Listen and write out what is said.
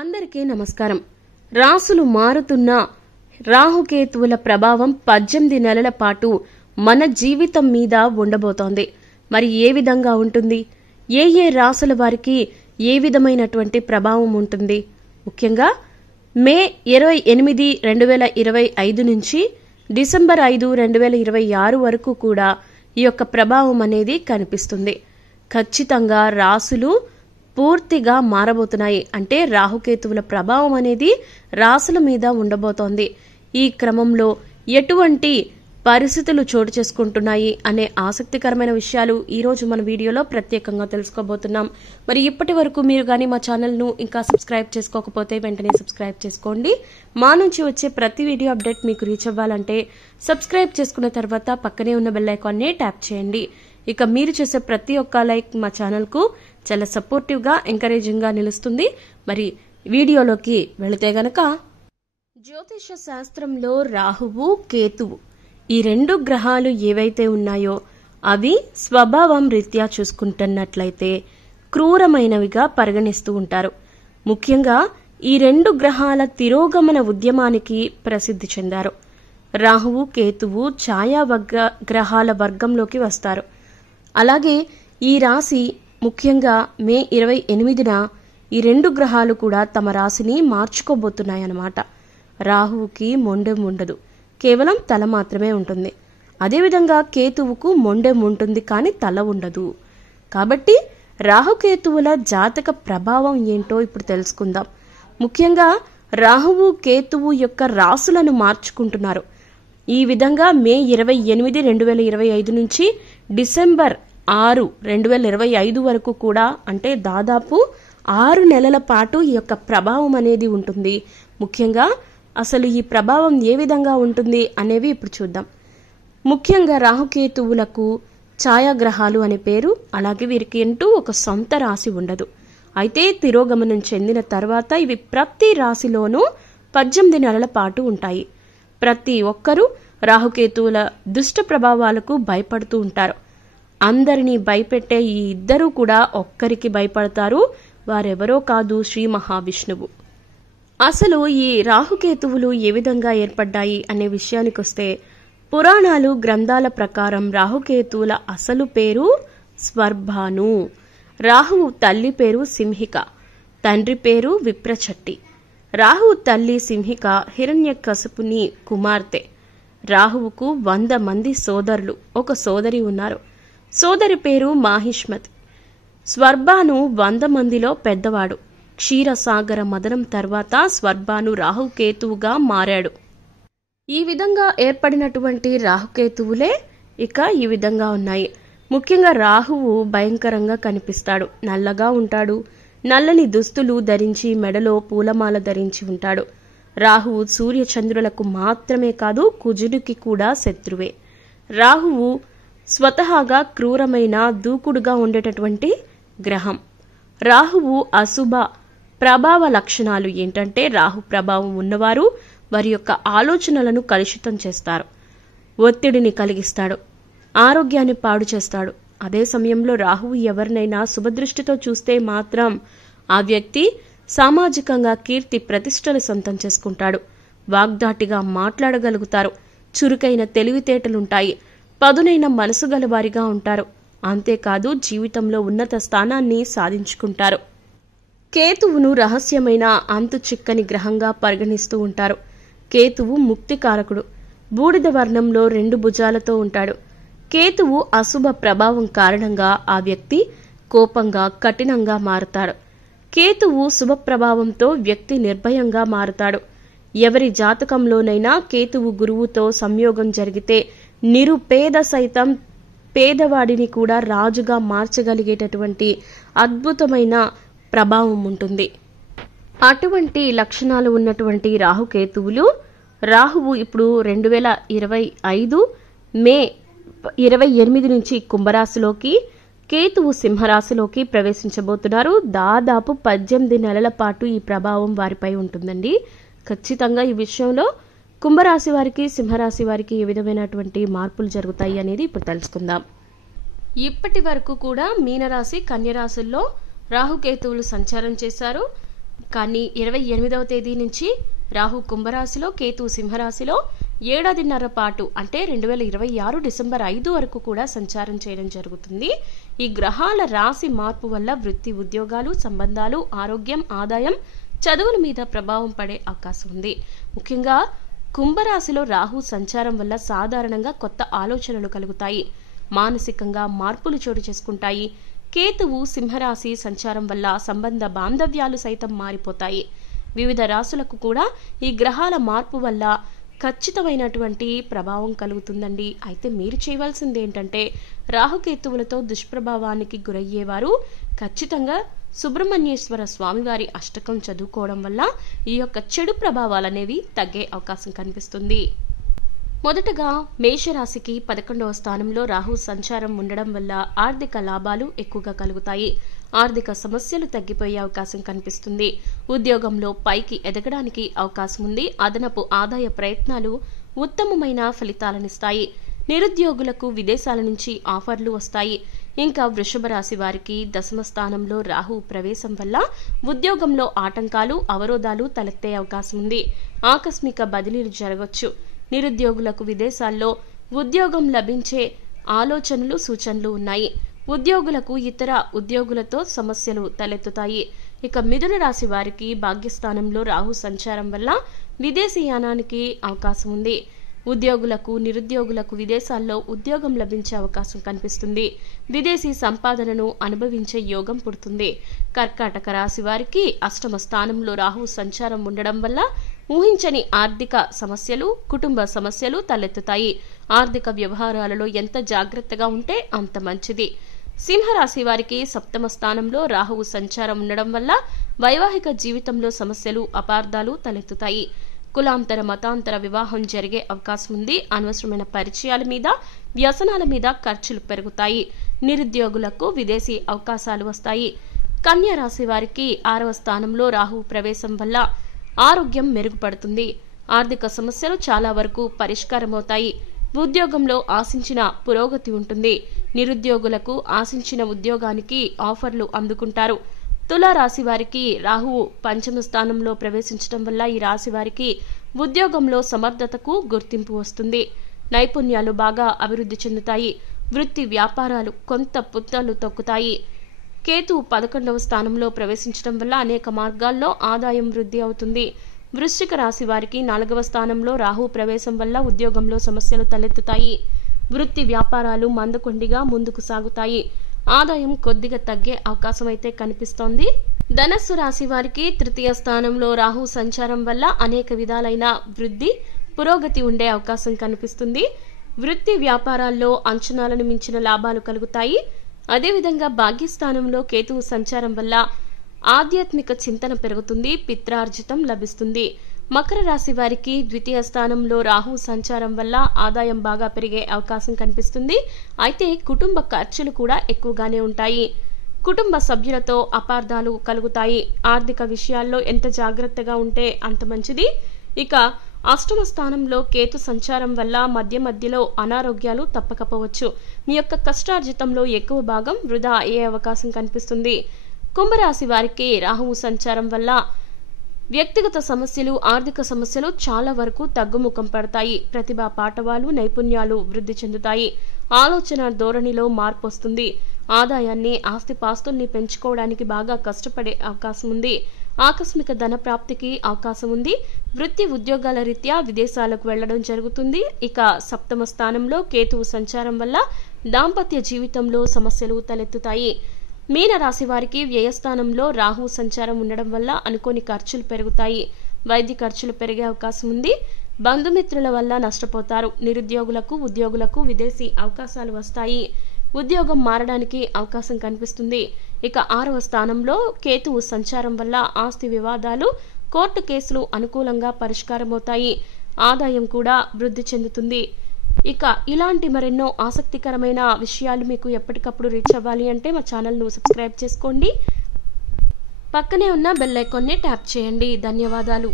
అందరికీ నమస్కారం. రాసులు మారుతున్న రాహుకేతువుల ప్రభావం 18 నెలల పాటు మన జీవితం మీద ఉండబోతోంది. మరి ఏ విధంగా ఉంటుంది? ఏ రాసుల వారికి ఏ విధమైనటువంటి ప్రభావం ఉంటుంది? ముఖ్యంగా మే 28, 2025 నుంచి డిసెంబర్ 5, 2026 వరకు కూడా ఈ యొక్క ప్రభావం అనేది కనిపిస్తుంది. ఖచ్చితంగా రాసులు పూర్తిగా మారబోతున్నాయి. అంటే రాహుకేతువుల ప్రభావం అనేది రాసుల మీద ఉండబోతోంది. ఈ క్రమంలో ఎటువంటి పరిస్థితులు చోటు చేసుకుంటున్నాయి అనే ఆసక్తికరమైన విషయాలు ఈరోజు మన వీడియోలో ప్రత్యేకంగా తెలుసుకోబోతున్నాం. మరి ఇప్పటి వరకు మీరు కానీ మా ఛానల్ను ఇంకా సబ్స్క్రైబ్ చేసుకోకపోతే వెంటనే సబ్స్క్రైబ్ చేసుకోండి. మా నుంచి వచ్చే ప్రతి వీడియో అప్డేట్ మీకు రీచ్ అవ్వాలంటే సబ్స్క్రైబ్ చేసుకున్న తర్వాత పక్కనే ఉన్న బెల్ ఐకాన్ని ట్యాప్ చేయండి. ఇక మీరు చేసే ప్రతి ఒక్క లైక్ మా ఛానల్కు చాలా సపోర్టివ్గా ఎంకరేజింగ్గా నిలుస్తుంది. మరి వీడియోలోకి వెళితే గనక జ్యోతిష శాస్త్రంలో రాహువు, కేతువు ఈ 2 గ్రహాలు ఏవైతే ఉన్నాయో అవి స్వభావం రీత్యా చూసుకుంటున్నట్లయితే క్రూరమైనవిగా పరిగణిస్తూ ఉంటారు. ముఖ్యంగా ఈ 2 గ్రహాల తిరోగమన ఉద్యమానికి ప్రసిద్ధి చెందారు. రాహువు, కేతువు ఛాయా గ్రహాల వర్గంలోకి వస్తారు. అలాగే ఈ రాశి ముఖ్యంగా మే 28న ఈ 2 గ్రహాలు కూడా తమ రాశిని మార్చుకోబోతున్నాయన్నమాట. రాహువుకి మొండెం ఉండదు, కేవలం తల మాత్రమే ఉంటుంది. అదేవిధంగా కేతువుకు మొండెం ఉంటుంది, కానీ తల ఉండదు. కాబట్టి రాహుకేతువుల జాతక ప్రభావం ఏంటో ఇప్పుడు తెలుసుకుందాం. ముఖ్యంగా రాహువు, కేతువు యొక్క రాసులను మార్చుకుంటున్నారు. ఈ విధంగా మే 28, 2025 నుంచి డిసెంబర్ 6, 2025 వరకు కూడా, అంటే దాదాపు 6 నెలల పాటు ఈ యొక్క ప్రభావం అనేది ఉంటుంది. ముఖ్యంగా అసలు ఈ ప్రభావం ఏ విధంగా ఉంటుంది అనేవి ఇప్పుడు చూద్దాం. ముఖ్యంగా రాహుకేతువులకు ఛాయాగ్రహాలు అనే పేరు. అలాగే వీరికి అంటూ ఒక సొంత రాశి ఉండదు. అయితే తిరోగమనం చెందిన తర్వాత ఇవి ప్రతి రాశిలోనూ 18 నెలల పాటు ఉంటాయి. ప్రతి ఒక్కరూ రాహుకేతువుల దుష్ట ప్రభావాలకు భయపడుతూ ఉంటారు. అందరినీ భయపెట్టే ఈ ఇద్దరూ కూడా ఒక్కరికి భయపడతారు. వారెవరో కాదు, శ్రీ మహావిష్ణువు. అసలు ఈ రాహుకేతువులు ఏ విధంగా ఏర్పడ్డాయి అనే విషయానికొస్తే పురాణాలు, గ్రంథాల ప్రకారం రాహుకేతువుల అసలు పేరు స్వర్భాను. రాహువు తల్లి పేరు సింహిక, తండ్రి పేరు విప్రచట్టి. రాహువు తల్లి సింహిక హిరణ్యకశిపుని కుమార్తె. రాహువుకు 100 మంది సోదరులు, ఒక సోదరి ఉన్నారు. సోదరి పేరు మాహిష్మతి. స్వర్భాను 100 మందిలో పెద్దవాడు. క్షీరసాగర మదనం తర్వాత స్వర్భాను రాహుకేతువుగా మారాడు. ఈ విధంగా ఏర్పడినటువంటి రాహుకేతువులే ఇక ఈ విధంగా ఉన్నాయి. ముఖ్యంగా రాహువు భయంకరంగా కనిపిస్తాడు, నల్లగా ఉంటాడు. నల్లని దుస్తులు ధరించి మెడలో పూలమాల ధరించి ఉంటాడు. రాహువు సూర్యచంద్రులకు మాత్రమే కాదు, కుజుడికి కూడా శత్రువే. రాహువు స్వతహాగా క్రూరమైన, దూకుడుగా ఉండేటటువంటి గ్రహం. రాహువు అశుభ ప్రభావ లక్షణాలు ఏంటంటే రాహు ప్రభావం ఉన్నవారు వారి యొక్క ఆలోచనలను కలుషితం చేస్తారు, ఒత్తిడిని కలిగిస్తాడు, ఆరోగ్యాన్ని పాడు చేస్తాడు. అదే సమయంలో రాహువు ఎవరినైనా శుభదృష్టితో చూస్తే మాత్రం ఆ వ్యక్తి సామాజికంగా కీర్తి ప్రతిష్టలు సొంతం చేసుకుంటాడు. వాగ్దాటిగా మాట్లాడగలుగుతారు, చురుకైన తెలివితేటలుంటాయి, పదునైన మనసు గలవారిగా ఉంటారు. అంతేకాదు జీవితంలో ఉన్నత స్థానాన్ని సాధించుకుంటారు. కేతువును రహస్యమైన, అంతు చిక్కని గ్రహంగా పరిగణిస్తూ ఉంటారు. కేతువు ముక్తికారకుడు. బూడిద వర్ణంలో 2 భుజాలతో ఉంటాడు. కేతువు అశుభ ప్రభావం కారణంగా ఆ వ్యక్తి కోపంగా, కఠినంగా మారుతాడు. కేతువు శుభ ప్రభావంతో వ్యక్తి నిర్భయంగా మారుతాడు. ఎవరి జాతకంలోనైనా కేతువు గురువుతో సంయోగం జరిగితే నిరుపేద సైతం పేదవాడిని కూడా రాజుగా మార్చగలిగేటటువంటి అద్భుతమైన ప్రభావం ఉంటుంది. అటువంటి లక్షణాలు ఉన్నటువంటి రాహుకేతువులు, రాహువు ఇప్పుడు 2025 మే 28 నుంచి కుంభరాశిలోకి, కేతువు సింహరాశిలోకి ప్రవేశించబోతున్నారు. దాదాపు 18 నెలల పాటు ఈ ప్రభావం వారిపై ఉంటుందండి. ఖచ్చితంగా ఈ విషయంలో కుంభరాశి వారికి, సింహరాశి వారికి ఏ విధమైనటువంటి మార్పులు జరుగుతాయి అనేది ఇప్పుడు తెలుసుకుందాం. ఇప్పటి వరకు కూడా మీనరాశి, కన్యరాశుల్లో రాహుకేతువులు సంచారం చేశారు. కానీ 28వ తేదీ నుంచి రాహు కుంభరాశిలో, కేతు సింహరాశిలో ఏడాదిన్నర పాటు అంటే 2026 డిసెంబర్ 5 వరకు కూడా సంచారం చేయడం జరుగుతుంది. ఈ గ్రహాల రాశి మార్పు వల్ల వృత్తి, ఉద్యోగాలు, సంబంధాలు, ఆరోగ్యం, ఆదాయం, చదువుల మీద ప్రభావం పడే అవకాశం ఉంది. ముఖ్యంగా కుంభరాశిలో రాహు సంచారం వల్ల సాధారణంగా కొత్త ఆలోచనలు కలుగుతాయి, మానసికంగా మార్పులు చోటు చేసుకుంటాయి. కేతువు సింహరాశి సంచారం వల్ల సంబంధ బాంధవ్యాలు సైతం మారిపోతాయి. వివిధ రాశులకు కూడా ఈ గ్రహాల మార్పు వల్ల ఖచ్చితమైనటువంటి ప్రభావం కలుగుతుందండి. అయితే మీరు చేయవలసింది ఏంటంటే రాహుకేతువులతో దుష్ప్రభావానికి గురయ్యేవారు ఖచ్చితంగా సుబ్రహ్మణ్యేశ్వర స్వామివారి అష్టకం చదువుకోవడం వల్ల ఈ యొక్క చెడు ప్రభావాలు అనేవి తగ్గే అవకాశం కనిపిస్తుంది. మొదటగా మేషరాశికి 11వ స్థానంలో రాహు సంచారం ఉండడం వల్ల ఆర్థిక లాభాలు ఎక్కువగా కలుగుతాయి. ఆర్థిక సమస్యలు తగ్గిపోయే అవకాశం కనిపిస్తుంది. ఉద్యోగంలో పైకి ఎదగడానికి అవకాశం ఉంది. అదనపు ఆదాయ ప్రయత్నాలు ఉత్తమమైన ఫలితాలనిస్తాయి. నిరుద్యోగులకు విదేశాల నుంచి ఆఫర్లు వస్తాయి. ఇంకా వృషభ రాశి వారికి 10వ స్థానంలో రాహు ప్రవేశం వల్ల ఉద్యోగంలో ఆటంకాలు, అవరోధాలు తలెత్తే అవకాశం ఉంది. ఆకస్మిక బదిలీలు జరగవచ్చు. నిరుద్యోగులకు విదేశాల్లో ఉద్యోగం లభించే ఆలోచనలు, సూచనలు ఉన్నాయి. ఉద్యోగులకు ఇతర ఉద్యోగులతో సమస్యలు తలెత్తుతాయి. ఇక మిథున రాశి వారికి భాగ్యస్థానంలో రాహు సంచారం వల్ల విదేశీయానానికి అవకాశం ఉంది. ఉద్యోగులకు, నిరుద్యోగులకు విదేశాల్లో ఉద్యోగం లభించే అవకాశం కనిపిస్తుంది. విదేశీ సంపాదనను అనుభవించే యోగం పుడుతుంది. కర్కాటక రాశి వారికి 8వ స్థానంలో రాహు సంచారం ఉండడం వల్ల ఊహించని ఆర్థిక సమస్యలు, కుటుంబ సమస్యలు తలెత్తుతాయి. ఆర్థిక వ్యవహారాలలో ఎంత జాగ్రత్తగా ఉంటే అంత మంచిది. సింహరాశి వారికి 7వ స్థానంలో రాహువు సంచారం ఉండడం వల్ల వైవాహిక జీవితంలో సమస్యలు, అపార్థాలు తలెత్తుతాయి. కులాంతర, మతాంతర వివాహం జరిగే అవకాశం ఉంది. అనవసరమైన పరిచయాల మీద, వ్యసనాల మీద ఖర్చులు పెరుగుతాయి. నిరుద్యోగులకు విదేశీ అవకాశాలు వస్తాయి. కన్యా రాశి వారికి 6వ స్థానంలో రాహు ప్రవేశం వల్ల ఆరోగ్యం మెరుగుపడుతుంది. ఆర్థిక సమస్యలు చాలా వరకు పరిష్కారమవుతాయి. ఉద్యోగంలో ఆశించిన పురోగతి ఉంటుంది. నిరుద్యోగులకు ఆశించిన ఉద్యోగానికి ఆఫర్లు అందుకుంటారు. తులారాశి వారికి రాహువు 5వ స్థానంలో ప్రవేశించడం వల్ల ఈ రాశి వారికి ఉద్యోగంలో సమర్థతకు గుర్తింపు వస్తుంది. నైపుణ్యాలు బాగా అభివృద్ధి చెందుతాయి. వృత్తి, వ్యాపారాలు కొంత పుత్తలు తొక్కుతాయి. కేతు 11వ స్థానంలో ప్రవేశించడం వల్ల అనేక మార్గాల్లో ఆదాయం వృద్ధి అవుతుంది. వృశ్చిక రాశి వారికి 4వ స్థానంలో రాహు ప్రవేశం వల్ల ఉద్యోగంలో సమస్యలు తలెత్తుతాయి. వృత్తి, వ్యాపారాలు మందకొండిగా ముందుకు సాగుతాయి. ఆదాయం కొద్దిగా తగ్గే అవకాశం అయితే కనిపిస్తోంది. ధనస్సు రాశి వారికి 3వ స్థానంలో రాహు సంచారం వల్ల అనేక విధాలైన వృద్ధి, పురోగతి ఉండే అవకాశం కనిపిస్తుంది. వృత్తి, వ్యాపారాల్లో అంచనాలను మించిన లాభాలు కలుగుతాయి. అదేవిధంగా భాగ్యస్థానంలో కేతువు సంచారం వల్ల ఆధ్యాత్మిక చింతన పెరుగుతుంది. పిత్రార్జితం లభిస్తుంది. మకర రాశి వారికి 2వ స్థానంలో రాహు సంచారం వల్ల ఆదాయం బాగా పెరిగే అవకాశం కనిపిస్తుంది. అయితే కుటుంబ ఖర్చులు కూడా ఎక్కువగానే ఉంటాయి. కుటుంబ సభ్యులతో అపార్థాలు కలుగుతాయి. ఆర్థిక విషయాల్లో ఎంత జాగ్రత్తగా ఉంటే అంత మంచిది. ఇక 8వ స్థానంలో కేతు సంచారం వల్ల మధ్య మధ్యలో అనారోగ్యాలు తప్పకపోవచ్చు. మీ యొక్క కష్టార్జితంలో ఎక్కువ భాగం వృధా అయ్యే అవకాశం కనిపిస్తుంది. కుంభరాశి వారికి రాహువు సంచారం వల్ల వ్యక్తిగత సమస్యలు, ఆర్థిక సమస్యలు చాలా వరకు తగ్గుముఖం పడతాయి. ప్రతిభ, పాటవాలు, నైపుణ్యాలు వృద్ధి చెందుతాయి. ఆలోచన ధోరణిలో మార్పు వస్తుంది. ఆదాయాన్ని, ఆస్తిపాస్తుల్ని పెంచుకోవడానికి బాగా కష్టపడే అవకాశం ఉంది. ఆకస్మిక ధన ప్రాప్తికి అవకాశం ఉంది. వృత్తి, ఉద్యోగాల రీత్యా విదేశాలకు వెళ్లడం జరుగుతుంది. ఇక 7వ స్థానంలో కేతువు సంచారం వల్ల దాంపత్య జీవితంలో సమస్యలు తలెత్తుతాయి. మీన రాశి వారికి వ్యయస్థానంలో రాహు సంచారం ఉండడం వల్ల అనుకోని ఖర్చులు పెరుగుతాయి. వైద్య ఖర్చులు పెరిగే అవకాశం ఉంది. బంధుమిత్రుల వల్ల నష్టపోతారు. నిరుద్యోగులకు, ఉద్యోగులకు విదేశీ అవకాశాలు వస్తాయి. ఉద్యోగం మారడానికి అవకాశం కనిపిస్తుంది. ఇక 6వ స్థానంలో కేతువు సంచారం వల్ల ఆస్తి వివాదాలు, కోర్టు కేసులు అనుకూలంగా పరిష్కారమవుతాయి. ఆదాయం కూడా వృద్ధి చెందుతుంది. ఇక ఇలాంటి మరెన్నో ఆసక్తికరమైన విషయాలు మీకు ఎప్పటికప్పుడు రీచ్ అవ్వాలి అంటే మా ఛానల్ను సబ్స్క్రైబ్ చేసుకోండి. పక్కనే ఉన్న బెల్ ఐకాన్ని ట్యాప్ చేయండి. ధన్యవాదాలు.